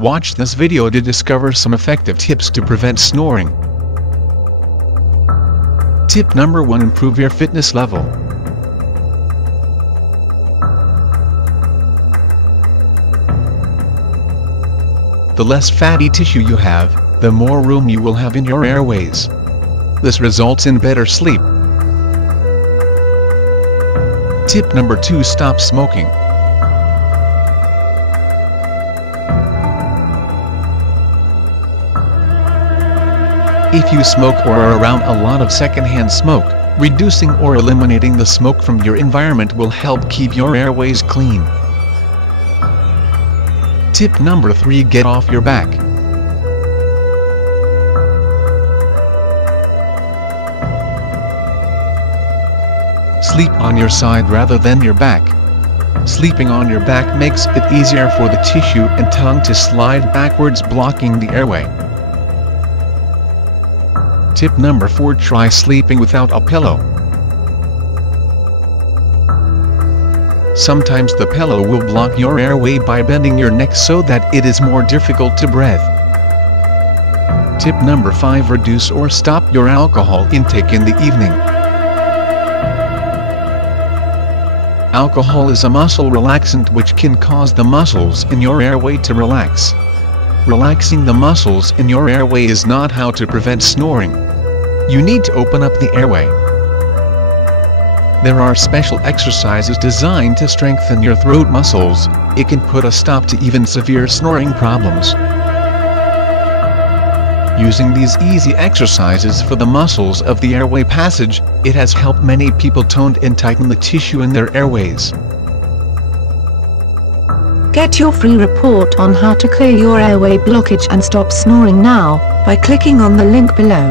Watch this video to discover some effective tips to prevent snoring. Tip number 1: improve your fitness level. The less fatty tissue you have, the more room you will have in your airways. This results in better sleep. Tip number 2: stop smoking. If you smoke or are around a lot of secondhand smoke, reducing or eliminating the smoke from your environment will help keep your airways clean. Tip number 3: get off your back. Sleep on your side rather than your back. Sleeping on your back makes it easier for the tissue and tongue to slide backwards, blocking the airway. Tip number 4: try sleeping without a pillow. Sometimes the pillow will block your airway by bending your neck so that it is more difficult to breathe. Tip number 5: reduce or stop your alcohol intake in the evening. Alcohol is a muscle relaxant which can cause the muscles in your airway to relax. Relaxing the muscles in your airway is not how to prevent snoring. You need to open up the airway. There are special exercises designed to strengthen your throat muscles. It can put a stop to even severe snoring problems. Using these easy exercises for the muscles of the airway passage, it has helped many people tone and tighten the tissue in their airways. Get your free report on how to clear your airway blockage and stop snoring now, by clicking on the link below.